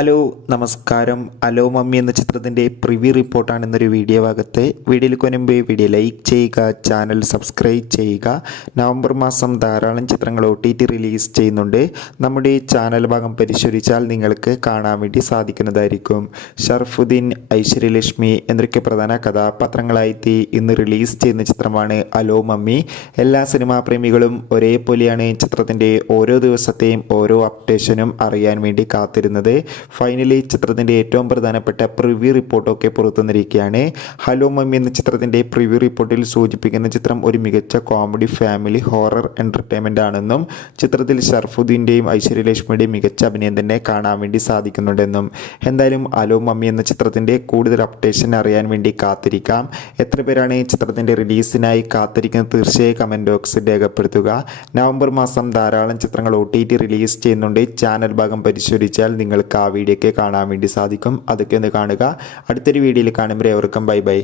Hello നമസ്കാരം. Hello mummy എന്ന ചിത്രത്തിൻ്റെ പ്രിവ്യൂ റിപ്പോർട്ടാണ് ഇന്നൊരു വീഡിയോ ഭാഗത്ത്. വീഡിയോയിലേക്ക് മുൻപ് വീഡിയോ ലൈക്ക് ചെയ്യുക, ചാനൽ സബ്സ്ക്രൈബ് ചെയ്യുക. നവംബർ മാസം ധാരാളം ചിത്രങ്ങൾ OTT റിലീസ് ചെയ്യുന്നുണ്ട്. നമ്മുടെ ചാനൽ ഭാഗം പരിശോധിച്ചാൽ നിങ്ങൾക്ക് കാണാൻ വേണ്ടി സാധിക്കുന്നതായിരിക്കും. ഷർഫുദ്ദീൻ, ഐശ്വര്യലക്ഷ്മി എന്നൊക്കെ പ്രധാന കഥാപാത്രങ്ങളായി ഇന്ന് റിലീസ് ചെയ്യുന്ന ചിത്രമാണ് അലോ മമ്മി. എല്ലാ സിനിമാ പ്രേമികളും ഒരേപോലെയാണ് ചിത്രത്തിൻ്റെ ഓരോ ദിവസത്തെയും ഓരോ അപ്ഡേഷനും അറിയാൻ വേണ്ടി കാത്തിരുന്നത്. ഫൈനലി ചിത്രത്തിൻ്റെ ഏറ്റവും പ്രധാനപ്പെട്ട പ്രിവ്യൂ റിപ്പോർട്ടൊക്കെ പുറത്തുവന്നിരിക്കുകയാണ്. ഹലോ മമ്മി എന്ന ചിത്രത്തിൻ്റെ പ്രിവ്യൂ റിപ്പോർട്ടിൽ സൂചിപ്പിക്കുന്ന ചിത്രം ഒരു മികച്ച കോമഡി ഫാമിലി ഹൊറർ എൻ്റർടൈൻമെൻ്റ് ആണെന്നും ചിത്രത്തിൽ ഷർഫുദ്ദീൻ്റെയും ഐശ്വര്യലക്ഷ്മിയുടെയും മികച്ച അഭിനയം തന്നെ കാണാൻ വേണ്ടി സാധിക്കുന്നുണ്ടെന്നും. എന്തായാലും ഹലോ മമ്മി എന്ന ചിത്രത്തിൻ്റെ കൂടുതൽ അപ്ഡേഷൻ അറിയാൻ വേണ്ടി കാത്തിരിക്കാം. എത്ര പേരാണ് ചിത്രത്തിൻ്റെ റിലീസിനായി കാത്തിരിക്കുന്നത് തീർച്ചയായും കമൻറ്റ് ബോക്സിൽ രേഖപ്പെടുത്തുക. നവംബർ മാസം ധാരാളം ചിത്രങ്ങൾ OTT റിലീസ് ചെയ്യുന്നുണ്ട്. ചാനൽ ഭാഗം പരിശോധിച്ചാൽ നിങ്ങൾക്ക് ആ വീഡിയോ ഒക്കെ കാണാൻ വേണ്ടി സാധിക്കും. അതൊക്കെ ഒന്ന് കാണുക. അടുത്തൊരു വീഡിയോയിൽ കാണുമ്പോൾ ഏവർക്കും ബൈ ബൈ.